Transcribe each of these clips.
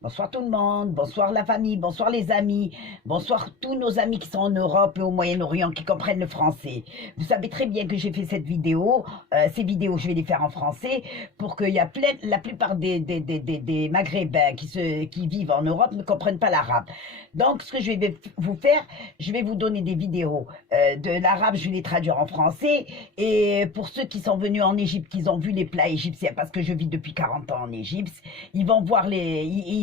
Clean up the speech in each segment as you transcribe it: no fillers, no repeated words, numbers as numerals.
Bonsoir tout le monde, bonsoir la famille, bonsoir les amis, bonsoir tous nos amis qui sont en Europe et au Moyen-Orient qui comprennent le français. Vous savez très bien que j'ai fait cette vidéo, ces vidéos je vais les faire en français pour qu'il y a plein, la plupart des Maghrébins qui vivent en Europe ne comprennent pas l'arabe. Donc ce que je vais vous faire, je vais vous donner des vidéos de l'arabe, je vais les traduire en français et pour ceux qui sont venus en Égypte, qui ont vu les plats égyptiens parce que je vis depuis 40 ans en Égypte, ils vont voir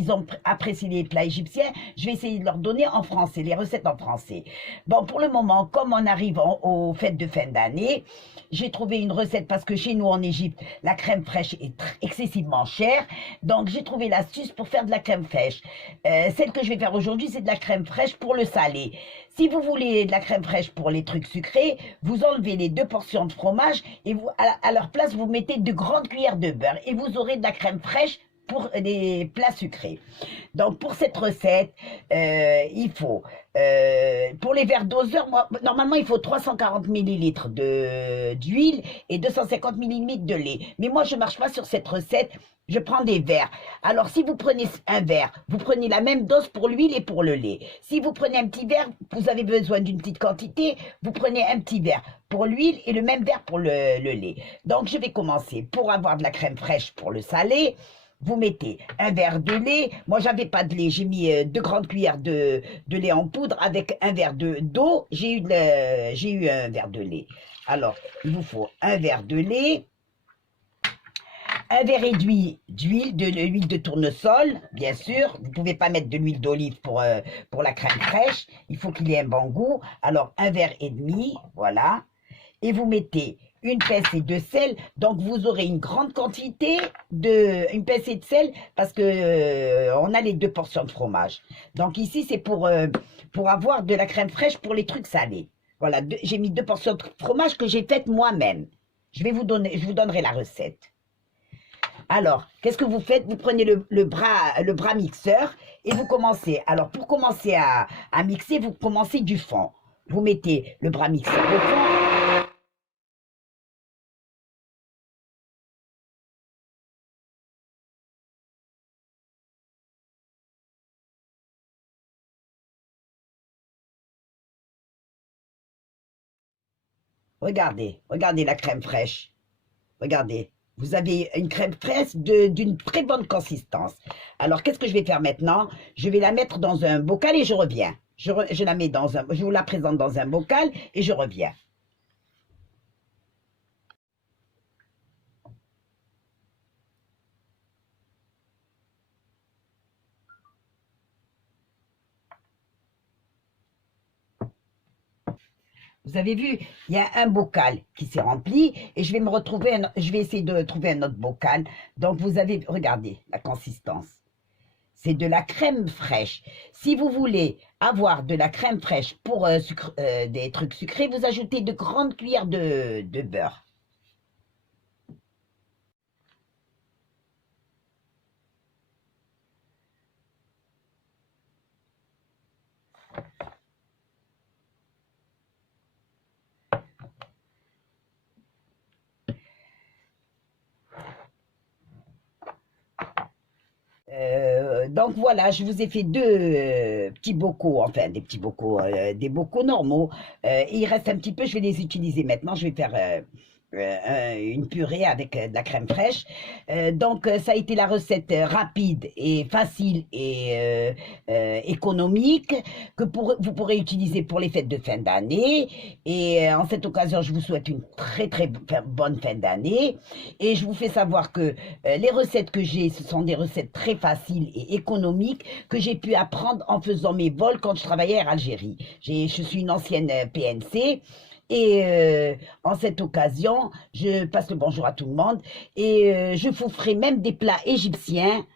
ils ont apprécié les plats égyptiens, je vais essayer de leur donner en français, les recettes en français. Bon, pour le moment, comme on arrive aux fêtes de fin d'année, j'ai trouvé une recette parce que chez nous en Égypte, la crème fraîche est excessivement chère. Donc, j'ai trouvé l'astuce pour faire de la crème fraîche. Celle que je vais faire aujourd'hui, c'est de la crème fraîche pour le salé. Si vous voulez de la crème fraîche pour les trucs sucrés, vous enlevez les 2 portions de fromage et vous, à leur place, vous mettez 2 grandes cuillères de beurre et vous aurez de la crème fraîche pour des plats sucrés. Donc pour cette recette, il faut, pour les verres doseurs, normalement il faut 340 millilitres d'huile et 250 millilitres de lait. Mais moi je ne marche pas sur cette recette, je prends des verres. Alors si vous prenez un verre, vous prenez la même dose pour l'huile et pour le lait. Si vous prenez un petit verre, vous avez besoin d'une petite quantité, vous prenez un petit verre pour l'huile et le même verre pour le lait. Donc je vais commencer pour avoir de la crème fraîche pour le salé. Vous mettez un verre de lait. Moi, j'avais pas de lait. J'ai mis 2 grandes cuillères de lait en poudre avec un verre d'eau. J'ai eu un verre de lait. Alors, il vous faut un verre de lait, un verre et demi d'huile, de l'huile de tournesol, bien sûr. Vous pouvez pas mettre de l'huile d'olive pour la crème fraîche. Il faut qu'il ait un bon goût. Alors, un verre et demi, voilà. Et vous mettez une pincée de sel, donc vous aurez une grande quantité une pincée de sel parce que on a les 2 portions de fromage. Donc ici c'est pour avoir de la crème fraîche pour les trucs salés. Voilà, j'ai mis 2 portions de fromage que j'ai faites moi-même. Je vous donnerai la recette. Alors, qu'est-ce que vous faites? Vous prenez le bras mixeur et vous commencez. Alors, pour commencer à mixer, vous commencez du fond. Vous mettez le bras mixeur au fond. Regardez la crème fraîche. Regardez, vous avez une crème fraîche d'une très bonne consistance. Alors, qu'est-ce que je vais faire maintenant? Je vais la mettre dans un bocal et je reviens. Je la mets je vous la présente dans un bocal et je reviens. Vous avez vu, il y a un bocal qui s'est rempli et je vais essayer de trouver un autre bocal. Donc, vous avez, regardez la consistance. C'est de la crème fraîche. Si vous voulez avoir de la crème fraîche pour des trucs sucrés, vous ajoutez 2 grandes cuillères de beurre. Donc voilà, je vous ai fait 2 petits bocaux, enfin des bocaux normaux. Il reste un petit peu, je vais les utiliser maintenant. Je vais faire une purée avec de la crème fraîche. Donc ça a été la recette rapide et facile et économique que vous pourrez utiliser pour les fêtes de fin d'année. Et en cette occasion, je vous souhaite une très très bonne fin d'année. Et je vous fais savoir que les recettes que j'ai, ce sont des recettes très faciles et économiques que j'ai pu apprendre en faisant mes vols quand je travaillais à Algérie. Je suis une ancienne PNC. Et en cette occasion, je passe le bonjour à tout le monde et je vous ferai même des plats égyptiens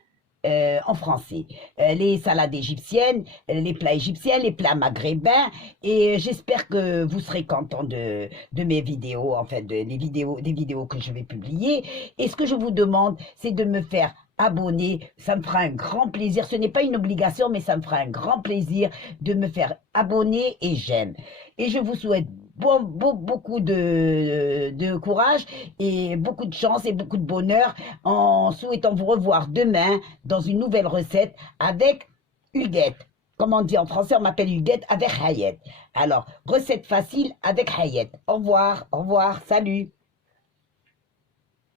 en français. Les salades égyptiennes, les plats égyptiens, les plats maghrébins et j'espère que vous serez contents de mes vidéos, enfin des vidéos que je vais publier. Et ce que je vous demande, c'est de me faire abonner, ça me fera un grand plaisir. Ce n'est pas une obligation, mais ça me fera un grand plaisir de me faire abonner et j'aime. Et je vous souhaite beaucoup de courage et beaucoup de chance et beaucoup de bonheur en souhaitant vous revoir demain dans une nouvelle recette avec Huguette. Comme on dit en français, on m'appelle Huguette avec Hayet. Alors, recette facile avec Hayet. Au revoir, salut.